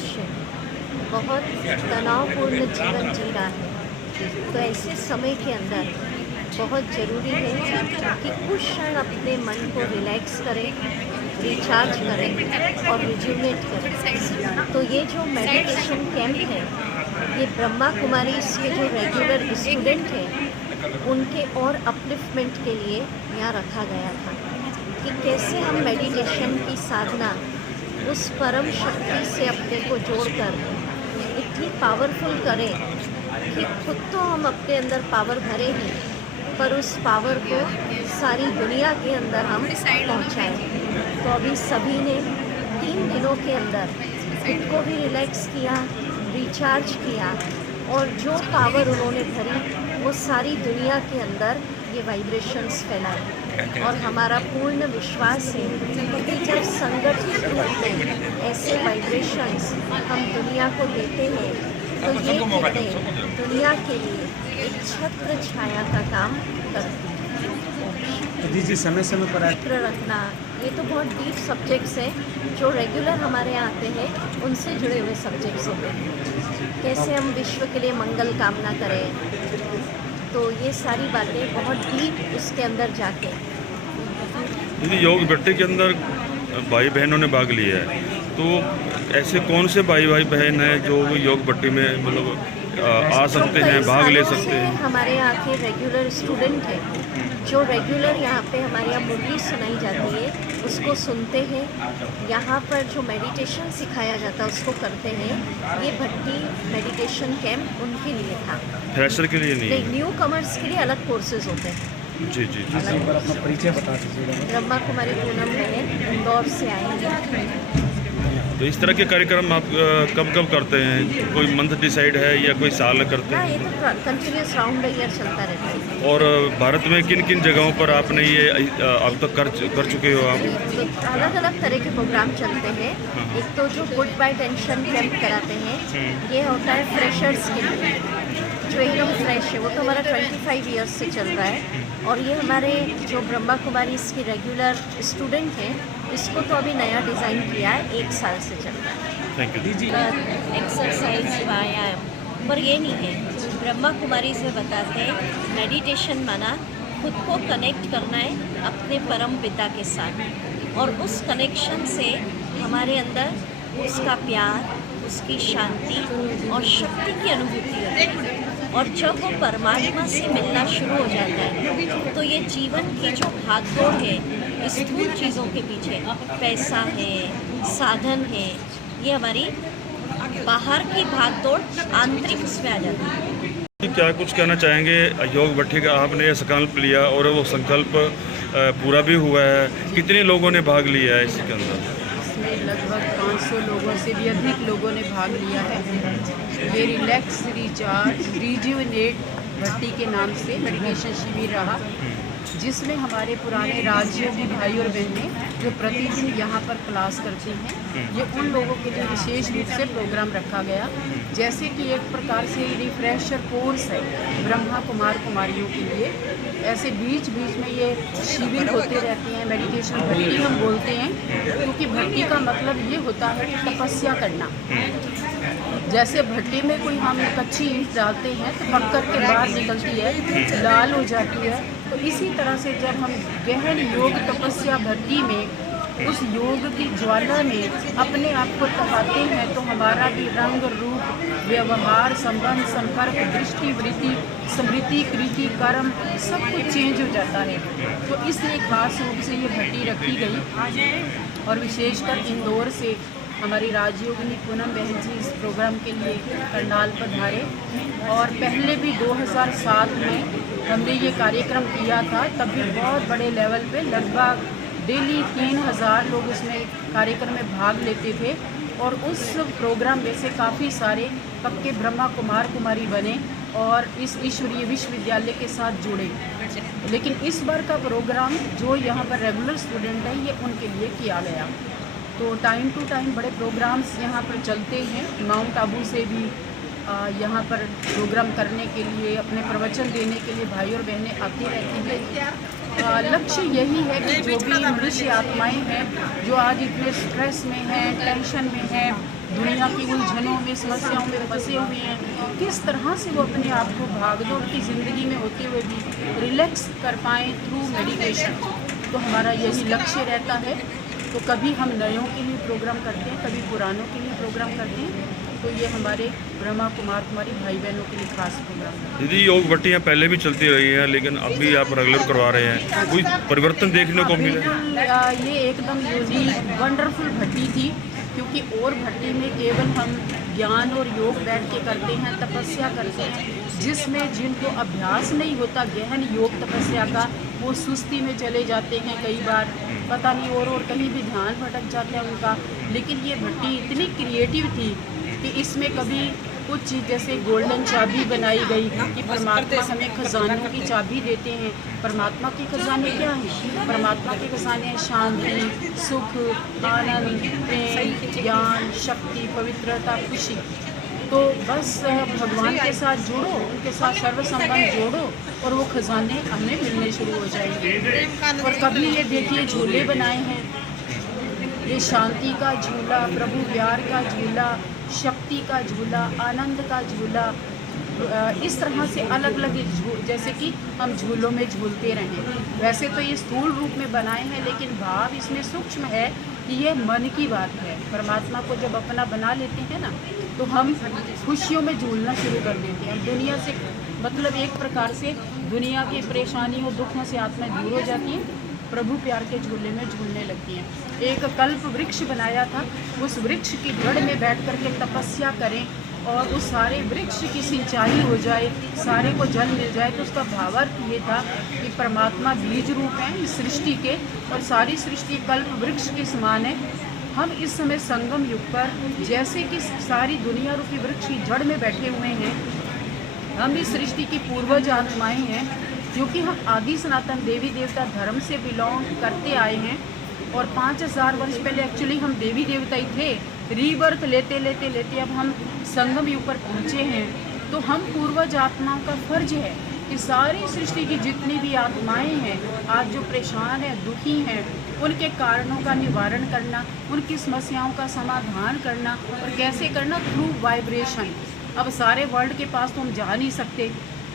मनुष्य बहुत तनावपूर्ण जीवन जी रहा है, तो ऐसे समय के अंदर बहुत ज़रूरी है कि कुछ क्षण अपने मन को रिलैक्स करें, रिचार्ज करें और रिज्यूनेट करें। तो ये जो मेडिटेशन कैंप है, ये ब्रह्मा कुमारीज़ के जो रेगुलर स्टूडेंट हैं उनके और अपलिफ्टमेंट के लिए यहाँ रखा गया था कि कैसे हम मेडिटेशन की साधना उस परम शक्ति से अपने को जोड़कर इतनी पावरफुल करें कि खुद तो हम अपने अंदर पावर भरे हैं, पर उस पावर को सारी दुनिया के अंदर हम पहुँचाएँ। तो अभी सभी ने 3 दिनों के अंदर खुद को भी रिलैक्स किया, रिचार्ज किया और जो पावर उन्होंने भरी वो सारी दुनिया के अंदर ये वाइब्रेशंस फैलाए। और हमारा पूर्ण विश्वास है कि जब संगठित रूप में ऐसे वाइब्रेशंस हम दुनिया को देते हैं तो ये किरणें दुनिया के लिए एक छत्र छाया का काम करती हैं। जी समय समय पर चित्र रखना, ये तो बहुत डीप सब्जेक्ट्स हैं जो रेगुलर हमारे यहाँ आते हैं उनसे जुड़े हुए सब्जेक्ट्स होते हैं। कैसे हम विश्व के लिए मंगल कामना करें, तो ये सारी बातें बहुत डीप उसके अंदर जाके। यदि योग भट्टी के अंदर भाई बहनों ने भाग लिया है, तो ऐसे कौन से भाई बहन हैं जो योग भट्टी में मतलब आ सकते हैं, भाग ले सकते हैं? हमारे यहाँ के रेगुलर स्टूडेंट हैं जो रेगुलर यहाँ पे हमारे यहाँ मुरली सुनाई जाती है उसको सुनते हैं। यहाँ पर जो मेडिटेशन सिखाया जाता है उसको करते हैं। ये भट्टी मेडिटेशन कैंप उनके लिए था, फ्रेशर के लिए नहीं, न्यू कमर्स के लिए अलग कोर्सेज होते हैं। जी जी जी। अपना परिचय बता दीजिएगा। ब्रह्मा कुमारी पूनम बहन इंदौर से आएंगे। तो इस तरह के कार्यक्रम आप कब कब करते हैं? कोई मंथ डिसाइड है या कोई साल करते हाँ, हैं? ये तो कंटिन्यूस राउंड ईयर चलता रहता है। और भारत में किन किन जगहों पर आपने ये अब तक कर चुके हो आप? तो अलग अलग तरह के प्रोग्राम चलते हैं। एक तो जो गुड बाय टेंशन कैंप कराते हैं, ये होता है फ्रेशर्स के लिए जो एकदम फ्रेश है, वो तो हमारा 25 ईयर्स से चल रहा है। और ये हमारे जो ब्रह्मा कुमारी इसकी रेगुलर स्टूडेंट हैं, इसको तो अभी नया डिज़ाइन किया है, 1 साल से चल रहा है। Thank you ji. एक्सरसाइज व्यायाम, पर ये नहीं है। ब्रह्मा कुमारी से बताते हैं मेडिटेशन माना खुद को कनेक्ट करना है अपने परम पिता के साथ, और उस कनेक्शन से हमारे अंदर उसका प्यार, उसकी शांति और शक्ति की अनुभूति होती है। और जब वो परमात्मा से मिलना शुरू हो जाता है तो ये जीवन की जो भागदौड़ है स्थूल चीज़ों के पीछे, पैसा है, साधन है, ये हमारी बाहर की भागदौड़ आंतरिक उसमें आ जाती है। क्या कुछ कहना चाहेंगे? योग भट्टी का आपने ये संकल्प लिया और वो संकल्प पूरा भी हुआ है। कितने लोगों ने भाग लिया है इसके अंदर? इसमें लगभग 500 लोगों से भी अधिक लोगों ने भाग लिया है। ये रिलैक्स, रिचार्ज, रिज्यूनेट भट्टी के नाम से मेडिटेशन शिविर रहा, जिसमें हमारे पुराने राज्यों भाई और बहनें जो प्रतिदिन यहाँ पर क्लास करते हैं, ये उन लोगों के लिए विशेष रूप से प्रोग्राम रखा गया। जैसे कि एक प्रकार से रिफ्रेशर कोर्स है ब्रह्मा कुमार कुमारियों के लिए, ऐसे बीच बीच में ये शिविर होते रहते हैं। मेडिटेशन भट्टी हम बोलते हैं क्योंकि भट्टी का मतलब ये होता है कि तपस्या करना। जैसे भट्टी में कोई हम कच्ची ईंट डालते हैं तो पक कर के बाहर निकलती है, लाल हो जाती है, तो इसी तरह से जब हम गहन योग तपस्या भट्टी में उस योग की ज्वाला में अपने आप को तपाते हैं तो हमारा भी रंग, रूप, व्यवहार, संबंध, संपर्क, दृष्टि, वृत्ति, स्मृति, कृति, कर्म सब कुछ चेंज हो जाता है। तो इसलिए खास रूप से ये भट्टी रखी गई। और विशेषकर इंदौर से हमारी राजयोगिनी पूनम बहन जी इस प्रोग्राम के लिए करनाल पधारे, और पहले भी 2007 में हमने ये कार्यक्रम किया था। तब भी बहुत बड़े लेवल पे लगभग डेली 3000 लोग इसमें कार्यक्रम में भाग लेते थे, और उस प्रोग्राम में से काफ़ी सारे पक्के ब्रह्मा कुमार कुमारी बने और इस ईश्वरीय विश्वविद्यालय के साथ जुड़े। लेकिन इस बार का प्रोग्राम जो यहाँ पर रेगुलर स्टूडेंट हैं, ये उनके लिए किया गया। तो टाइम टू टाइम बड़े प्रोग्राम्स यहाँ पर चलते हैं। माउंट आबू से भी यहाँ पर प्रोग्राम करने के लिए, अपने प्रवचन देने के लिए भाई और बहनें आती रहती हैं। लक्ष्य यही है कि जो भी मनुष्य आत्माएं हैं जो आज इतने स्ट्रेस में हैं, टेंशन में हैं, दुनिया की उलझनों में, समस्याओं में फंसे हुए हैं, किस तरह से वो अपने आप को भागदौड़ की ज़िंदगी में होते हुए भी रिलैक्स कर पाएँ थ्रू मेडिटेशन। तो हमारा यही लक्ष्य रहता है। तो कभी हम नयों के लिए प्रोग्राम करते हैं, कभी पुरानों के लिए प्रोग्राम करते हैं। तो ये हमारे ब्रह्मा कुमार कुमारी भाई बहनों के लिए खास प्रोग्राम है। दीदी योग भट्टियाँ पहले भी चलती रही हैं, लेकिन अभी आप रेगुलर करवा रहे हैं, कोई परिवर्तन देखने को मिला? बिल्कुल, ये एकदम यूनिक वंडरफुल भट्टी थी, क्योंकि और भट्टी में केवल हम ज्ञान और योग बैठ के करते हैं, तपस्या करते हैं, जिसमें जिनको अभ्यास नहीं होता गहन योग तपस्या का, वो सुस्ती में चले जाते हैं, कई बार पता नहीं और कहीं भी ध्यान भटक जाता है उनका। लेकिन ये भट्टी इतनी क्रिएटिव थी कि इसमें कभी कुछ चीज़ जैसे गोल्डन चाबी बनाई गई कि परमात्मा हमें खजानों की चाबी देते हैं। परमात्मा के खजाने क्या हैं? परमात्मा के खजाने हैं शांति, सुख, आनंद, प्रेम, ज्ञान, शक्ति, पवित्रता, खुशी। तो बस भगवान के साथ जुड़ो, उनके साथ सर्व संबंध जोड़ो और वो खजाने हमें मिलने शुरू हो जाएंगे। और कभी ये देखिए झूले बनाए हैं, ये शांति का झूला, प्रभु प्यार का झूला, शक्ति का झूला, आनंद का झूला, इस तरह से अलग अलग जैसे कि हम झूलों में झूलते रहें। वैसे तो ये स्थूल रूप में बनाए हैं, लेकिन भाव इसमें सूक्ष्म है कि ये मन की बात है। परमात्मा को जब अपना बना लेते हैं ना, तो हम खुशियों में झूलना शुरू कर देते हैं। दुनिया से मतलब एक प्रकार से दुनिया की परेशानी और दुखों से आत्माएं दूर हो जाती हैं, प्रभु प्यार के झूले में झूलने लगती हैं। एक कल्प वृक्ष बनाया था, उस वृक्ष की जड़ में बैठ कर के तपस्या करें और उस सारे वृक्ष की सिंचाई हो जाए, सारे को जल मिल जाए। तो उसका भावार्थ ये था कि परमात्मा बीज रूप हैं इस सृष्टि के और सारी सृष्टि कल्प वृक्ष के समान है। हम इस समय संगम युग पर जैसे कि सारी दुनिया रूपी वृक्ष की जड़ में बैठे हुए हैं, हम इस सृष्टि की पूर्वज आत्माएं हैं, क्योंकि हम आदि सनातन देवी देवता धर्म से बिलोंग करते आए हैं। और 5000 वर्ष पहले एक्चुअली हम देवी देवता ही थे। रीबर्थ लेते लेते लेते अब हम संगम युग पर पहुँचे हैं। तो हम पूर्वज आत्माओं का फर्ज है कि सारी सृष्टि की जितनी भी आत्माएं हैं आज जो परेशान हैं, दुखी हैं, उनके कारणों का निवारण करना, उनकी समस्याओं का समाधान करना। और कैसे करना? Through vibration. अब सारे वर्ल्ड के पास तो हम जा नहीं सकते,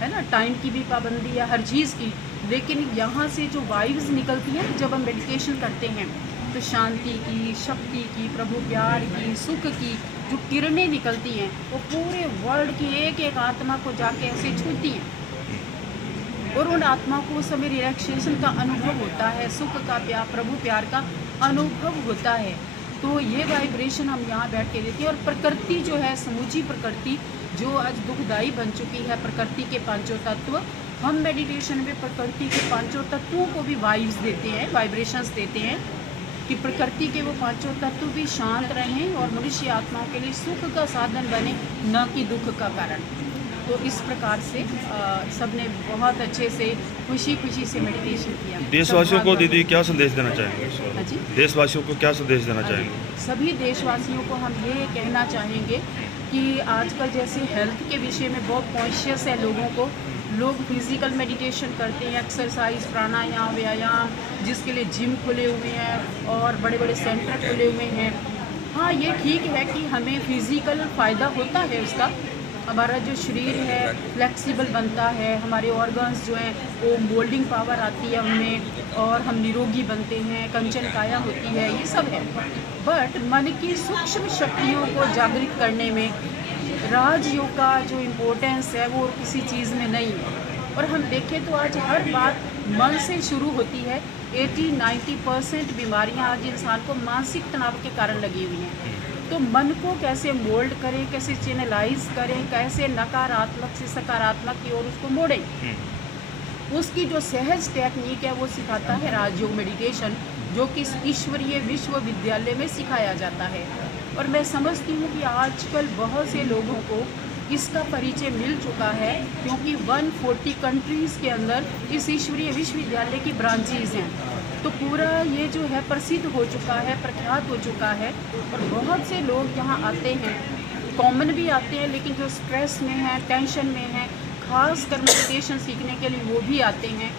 है ना, टाइम की भी पाबंदी है हर चीज़ की। लेकिन यहाँ से जो वाइब्स निकलती हैं जब हम मेडिटेशन करते हैं, तो शांति की, शक्ति की, प्रभु प्यार की, सुख की जो किरणें निकलती हैं, वो पूरे वर्ल्ड की एक एक आत्मा को जाके ऐसे छूती हैं। और उन आत्मा को उस समय रिलैक्सेशन का अनुभव होता है, सुख का प्यार, प्रभु प्यार का अनुभव होता है। तो ये वाइब्रेशन हम यहाँ बैठ के देते हैं। और प्रकृति जो है, समूची प्रकृति जो आज दुखदाई बन चुकी है, प्रकृति के पांचों तत्व, हम मेडिटेशन में प्रकृति के पांचों तत्वों को भी वाइब्स देते हैं, वाइब्रेशंस देते हैं कि प्रकृति के वो पांचों तत्व भी शांत रहें और मनुष्य आत्माओं के लिए सुख का साधन बने, न कि दुख का कारण। तो इस प्रकार से सबने बहुत अच्छे से खुशी खुशी से मेडिटेशन किया। देशवासियों को दीदी क्या संदेश देना चाहेंगे? हाँ जी, देशवासियों को क्या संदेश देना चाहेंगे? सभी देशवासियों को हम ये कहना चाहेंगे कि आजकल जैसे हेल्थ के विषय में बहुत कॉन्शियस है लोगों को, लोग फिजिकल मेडिटेशन करते हैं, एक्सरसाइज, प्राणायाम, व्यायाम, जिसके लिए जिम खुले हुए हैं और बड़े बड़े सेंटर खुले हुए हैं। हाँ, ये ठीक है कि हमें फिजिकल फ़ायदा होता है उसका, हमारा जो शरीर है फ्लेक्सिबल बनता है, हमारे ऑर्गन्स जो हैं वो मोल्डिंग पावर आती है उनमें और हम निरोगी बनते हैं, कंचन काया होती है, ये सब है। बट मन की सूक्ष्म शक्तियों को जागृत करने में राजयोग का जो इम्पोर्टेंस है वो किसी चीज़ में नहीं है। और हम देखें तो आज हर बात मन से शुरू होती है। 80-90% बीमारियां आज इंसान को मानसिक तनाव के कारण लगी हुई हैं। तो मन को कैसे मोल्ड करें, कैसे चैनलाइज करें, कैसे नकारात्मक से सकारात्मक की ओर उसको मोड़ें, उसकी जो सहज टेक्निक है वो सिखाता है राजयोग मेडिटेशन, जो कि ईश्वरीय विश्वविद्यालय में सिखाया जाता है। और मैं समझती हूँ कि आजकल बहुत से लोगों को इसका परिचय मिल चुका है, क्योंकि 140 कंट्रीज़ के अंदर इस ईश्वरीय विश्वविद्यालय की ब्रांचेज हैं। तो पूरा ये जो है प्रसिद्ध हो चुका है, प्रख्यात हो चुका है और बहुत से लोग यहाँ आते हैं, कॉमन भी आते हैं, लेकिन जो स्ट्रेस में हैं, टेंशन में हैं, खास कर मेडिटेशन सीखने के लिए वो भी आते हैं।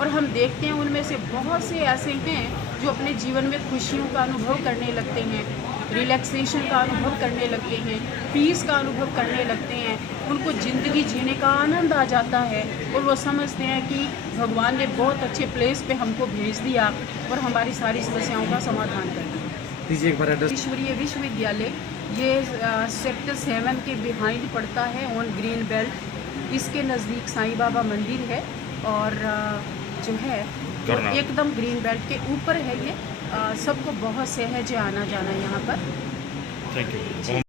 और हम देखते हैं उनमें से बहुत से ऐसे हैं जो अपने जीवन में खुशियों का अनुभव करने लगते हैं, रिलैक्सेशन का अनुभव करने लगते हैं, पीस का अनुभव करने लगते हैं। उनको ज़िंदगी जीने का आनंद आ जाता है और वो समझते हैं कि भगवान ने बहुत अच्छे प्लेस पे हमको भेज दिया और हमारी सारी समस्याओं का समाधान कर दिया। दीजिए एक बार एड्रेस। ईश्वरीय विश्वविद्यालय ये सेक्टर 7 के बिहाइंड पड़ता है, ऑन ग्रीन बेल्ट। इसके नज़दीक साईं बाबा मंदिर है और जो है वो एकदम ग्रीन बेल्ट के ऊपर है ये। सबको बहुत सहज है आना जाना यहाँ पर। Thank you.